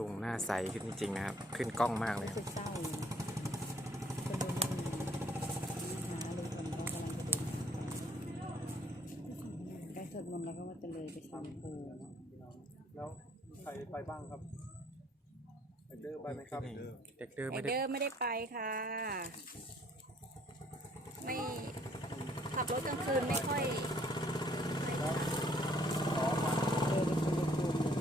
ลุงหน้าใสขึ้นจริงๆนะครับ ขึ้นกล้องมากเลยรู้สึกเศร้าอยู่นะคนเดินเดินหาลุงคนเขากำลังจะเดินใกล้สวดมนต์แล้วก็ว่าจะเลยไปชมพูเนาะแล้วใครไปบ้างครับไปเดอร์ไปไหมครับเด็กเดินไอไม่ได้เดอร์ไม่ได้ไปค่ะ ไม่ขับรถกลางคืนไม่ค่อยไม่ค่อยเออเป็นคนละภูมิเลย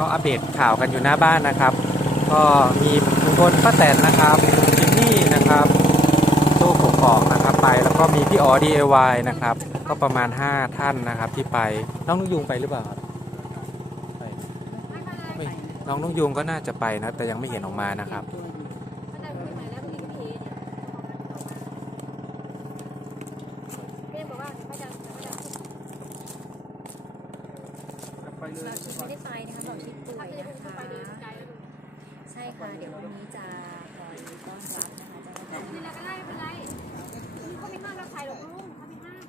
ก็อัปเดตข่าวกันอยู่หน้าบ้านนะครับ ก็มีลุงพลป้าแตนนะครับลุงจิมมี่นะครับโจ้กกอกนะครับไป แล้วก็มีพี่อ๋อ DIY นะครับ ก็ประมาณ 5 ท่านนะครับที่ไปน้องนุกยุงไปหรือเปล่าครับไปไม่น้องนุกยุงก็น่าจะไปนะ แต่ยังไม่เห็นออกมานะครับ จะไป เราชิดไม่ได้ไปนะคะเราชิดป่วยนะคะใช่ค่ะ เดี๋ยววันนี้จะคอยต้อนรับนะคะจ้าหน้าที่นี่เราก็ไล่เป็นไรเขาไม่ห้ามเราถ่ายหรอกลุงเขาไม่ห้าม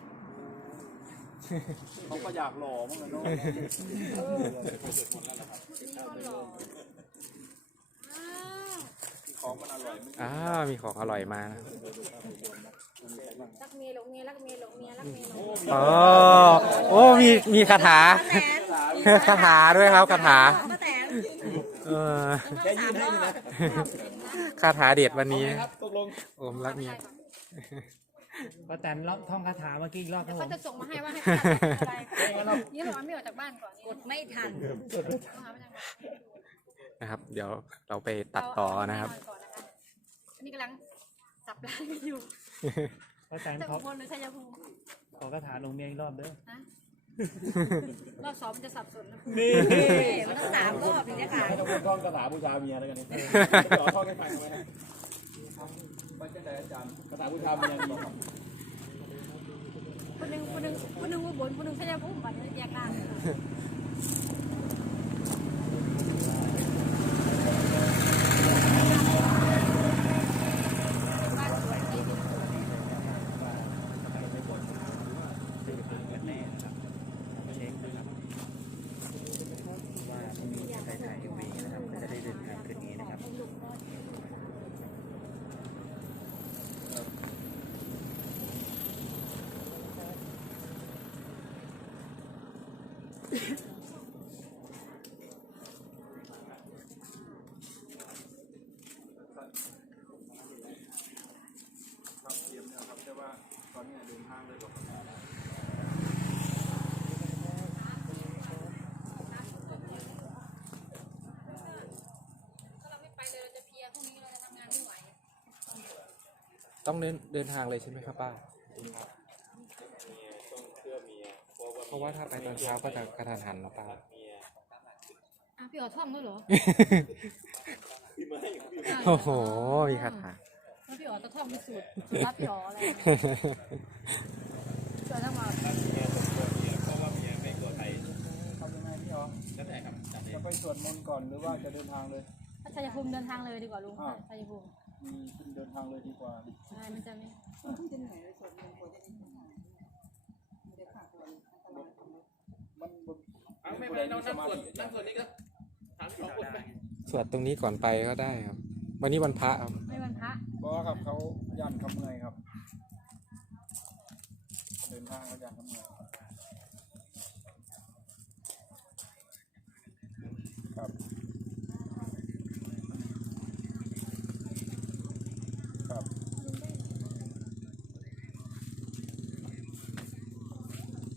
เขาก็อยากหล่อมั้งอะเนาะนี่ก็หล่ออ้าวของมันอร่อยไม่อ้ามีของอร่อยมานะ รักเมียหลงเมียรักเมียหลงเมียรักเมียหลงเมียโอ้โอ้มีมีคาถา คาถาด้วยครับคาถาป้าแตนเออแค่ยืนให้นี่นะคาถาเด็ดวันนี้ครับตกลงโอมรักเมียป้าแตนร้องท่องคาถาเมื่อกี้อีกรอบคเดี๋รัยวบผเขามจะส่งมาให้ว่าให้อะไรยี่ห้อไม่ออกจากบ้านก่อนกดไม่ทันต้องหามาจากบ้านนะครับ เดี๋ยวเราไปตัดต่อนะครับเาเอาก่อนนะคะอันนี้กำลัง สับร้านกันอยู่ป้าแตนจะขออุบลหรือชัยภูมิขอคาถาลงเมียอีกรอบเด้อฮะรอบสองมันจะสับสนนะนี่ มันต้องสามรอบถึงจะขาย ให้ต้องท่องคาถาบูชาเมียแล้วกันนี่ต่อท่องให้ฟังทำไมฮะไปเจ้าไหนอาจารย์คาถาบูชาเมียนี่บอกคนหนึ่งคนหนึ่งคนหนึ่งอุบลคนหนึ่งชัยภูมิบัดนี้แยกร่างบ้านสวยดีดี ครับเตรียมเนี่ยครับแต่ว่าตอนนี้เดินทางเลยบอก ถ้าเราไม่ไปเลยเราจะเพลียพรุ่งนี้เราจะทำงานไม่ไหว ต้องเดินเดินทางเลยใช่ไหมครับป้า เพราะว่าถ้าไปตอนเช้าก็จะกระทันหันนะป้า อะพี่อ๋อท่องด้วยเหรอ โอ้โห มีคาถา แล้วพี่อ๋อจะท่องเป็นสูตรสูตรรับพี่อ๋ออะไร ช่วยทั้งหมดทำยังไงพี่อ๋อจะไปสวดมนต์ก่อนหรือว่าจะเดินทางเลย ถ้าชัยภูมิเดินทางเลยดีกว่าลุงชัยภูมิมีคุณเดินทางเลยดีกว่าใช่มันจะไม่มันไม่เป็นไรเรานั่งสวดนั่งสวดนี่ก็ถามสองคนไปสวดตรงนี้ก่อนไปก็ได้ครับ วันนี้วันพระครับไม่วันพระเพราะว่าครับเขาย่านคำเมื่อยครับ เดินทางเขาย่านคำเมื่อยครับครับ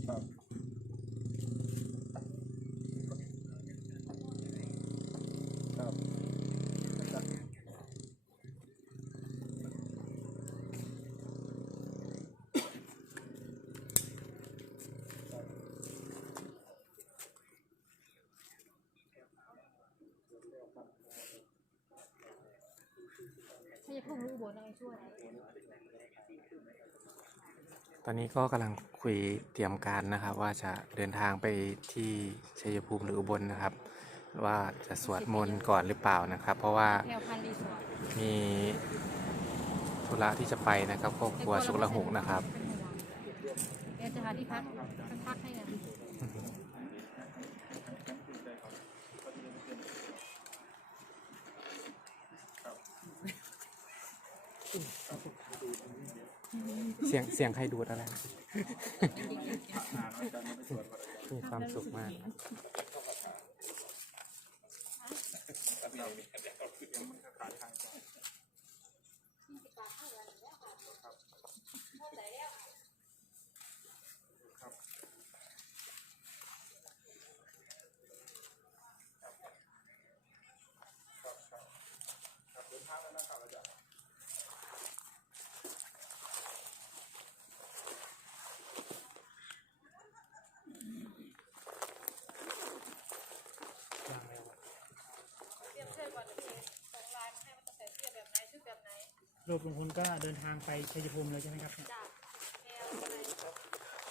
ครับครับ ชัยภูมิหรืออุบลอะไรช่วย ตอนนี้ก็กำลังคุยเตรียมการนะครับ ว่าจะเดินทางไปที่ชัยภูมิหรืออุบลนะครับ ว่าจะสวดมนต์ก่อนหรือเปล่านะครับ เพราะว่าแนวพันธุ์รีสอร์ทมีธุระที่จะไปนะครับครอบครัวสุขละหกนะครับ เดี๋ยวจะหาที่พักพักให้กัน สียงเสียงใครดูดอะไร มีความสุขมาก รูปลุงพลก็เดินทางไปชัยภูมิเลยใช่ไหมครับ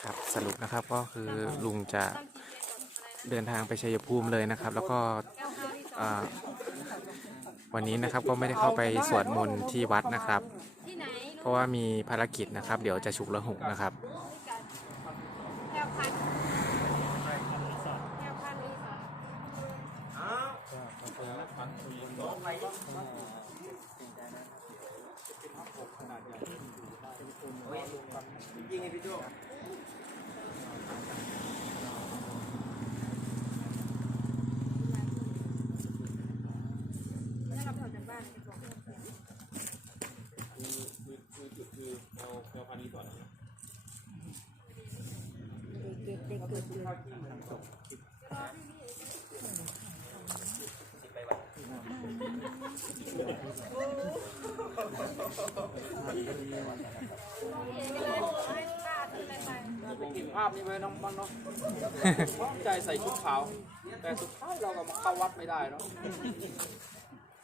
ครับสรุปนะครับก็คือลุงจะเดินทางไปชัยภูมิเลยนะครับ แล้วก็อ่าวันนี้นะครับก็ไม่ได้เข้าไปสวดมนต์ที่วัดนะครับ เพราะว่ามีภารกิจนะครับ เดี๋ยวจะฉุกละหุกนะครับ แก้วพันแก้วพันรีสอร์ท แล้วเราไปออกจากบ้านไปบอกเพื่อนเพื่อคือคือจุดคือแนวแนวพันนี้ก่อนนะเด็กเด็กเกิดเกิดเห็นกันเลยให้ป้าทำอะไรไป จะไปกินภาพนี้ไว้น้องบ้างเนาะตั้งใจใส่ชุดขาว แต่สุดท้ายเราก็มาเข้าวัดไม่ได้เนาะ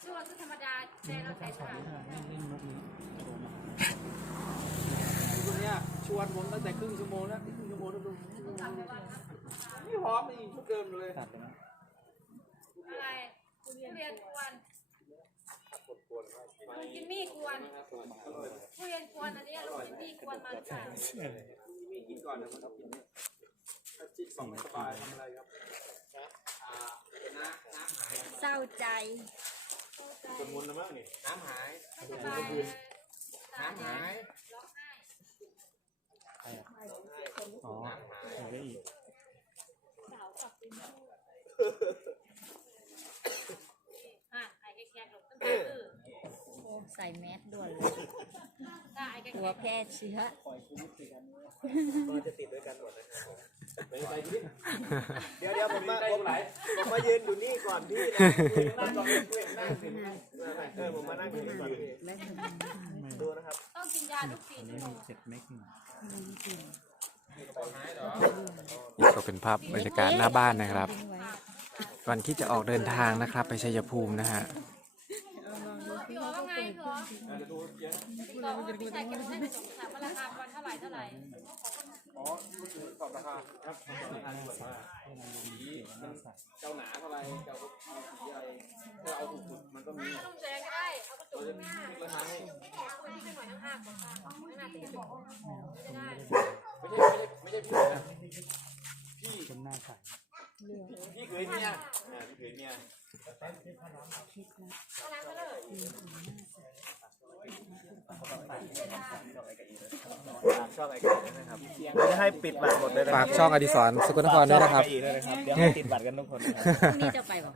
ชื่อว่าชุดธรรมดาแต่เราใส่ชุดขาวคนเนี้ยชวนผมตั้งแต่ครึ่งชั่วโมงแล้วครึ่งชั่วโมงแล้วดูนี่พร้อมนี่ชุดเดิมเลยอะไรคุณเรียนกวน คุณกินมี่กวนคุณเรียนกวนอันนี้เรากินมี่กวนมาหรือเปล่ามีกินก่อนเดี๋ยวมันก็กินเนี่ยถ้าจิกสองสบายทำอะไรครับอ่าน้ำน้ำหายเศร้าใจคนมุนนะมั้งนี่น้ำหายไม่สบายเลยน้ำหายร้องไห้อ๋อเห็นได้อีกอะไอ้แขกหลบตั้งแต่คือ โอ้ ใส่แมสด่วนเลยถ้าไอ้แขกกลัวแพร่เชื้อไปไปดิเดี๋ยวเดี๋ยวผมมาได้ผมไหลผมมายืนอยู่นี่ก่อนพี่นะนั่งก่อนพี่นั่งสิเออผมมานั่งอยู่นี่ก่อนพี่ดูนะครับ ต้องกินยาทุกสี่ชั่วโมงเจ็ดเมกหนึ่งนี่ก็เป็นภาพบรรยากาศหน้าบ้านนะครับ วันที่จะออกเดินทางนะครับ ไปชัยภูมินะฮะ พี่อ๋อว่าไงพี่อ๋อพี่อ๋อพี่ชายเก็บให้ไปส่งถามว่าราคาวันเท่าไหร่เท่าไหร่ อ๋อรู้สึกต อบราคาครับราคาแบบว่าสีมันเจ้าหนาเท่าไหรเจ้าสีอะไรถ้าเอาถูกๆมันก็มีต้องแซงก็ได้เอากระจเรากหน้าคิดราคาให้เอาที่ขึ้นหน่อยทั้งห้าก่อนไม่น่าจะบอกไม่ได้ไม่ใช่ไม่ใช่ไม่ใช่พี่นะพี่คนหน้าใสพี่เคยเมียอ่าพี่เคยเมียเอาน้ำ มาเลยชอบไอ้กันนะครับเดี๋ยวจะให้ปิดบัตรหมดเลยนะฝากช่องอดิศรสกลนครด้วยนะครับ ฝากช่องไอ้อีกด้วยนะครับ เดี๋ยวให้ติดบัตรกันทุกคนนะครับพรุ่งนี้จะไปบอก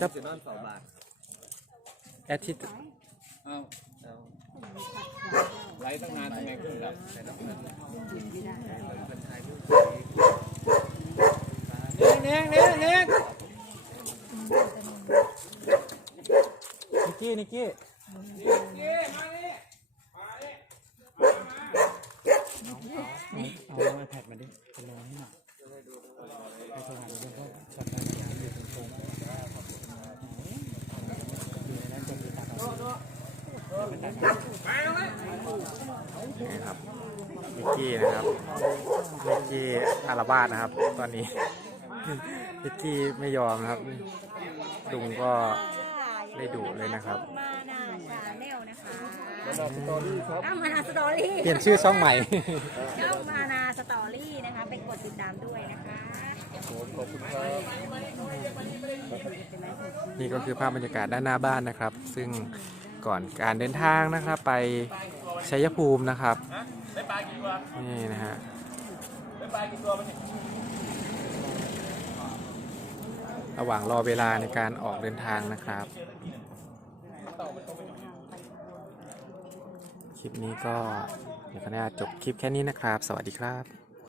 จะสิบสองบาทแอดทิตเอ้าไลฟ์ตั้งนานทำไมเพิ่งดับเน่งเน่งเน่งนิกกี้นิกกี้เอาไอแพด มาดิไปลองให้หน่อยไปโทรหาลุงพลก็ช็อตการยานอยู่ตรงตรงอยู่ในนั้นจะมีตัดเอาเป็นตัดเอานี่ครับนิกกี้นะครับนิกกี้อารวาสนะครับ ตอนนี้นิกกี้ไม่ยอมนะครับลุงก็ได้ดุเลยนะครับ มานาชาแนลนะคะ สตอรี่ครับอ้าวมานาสตอรี่เปลี่ยนชื่อช่องใหม่ ช่องมานาสตอรี่นะคะไปกดติดตามด้วยนะคะขอบคุณครับนี่ก็คือภาพบรรยากาศด้านหน้าบ้านนะครับ ซึ่งก่อนการเดินทางนะครับ ไปชัยภูมินะครับได้ปลากี่ตัวนี่นะฮะได้ปลากี่ตัวมันเนี่ยระหว่างรอเวลาในการออกเดินทางนะครับค ลิปนี้ก็เดี๋ยวขออนุญาตจบคลิปแค่นี้นะครับ สวัสดีครับ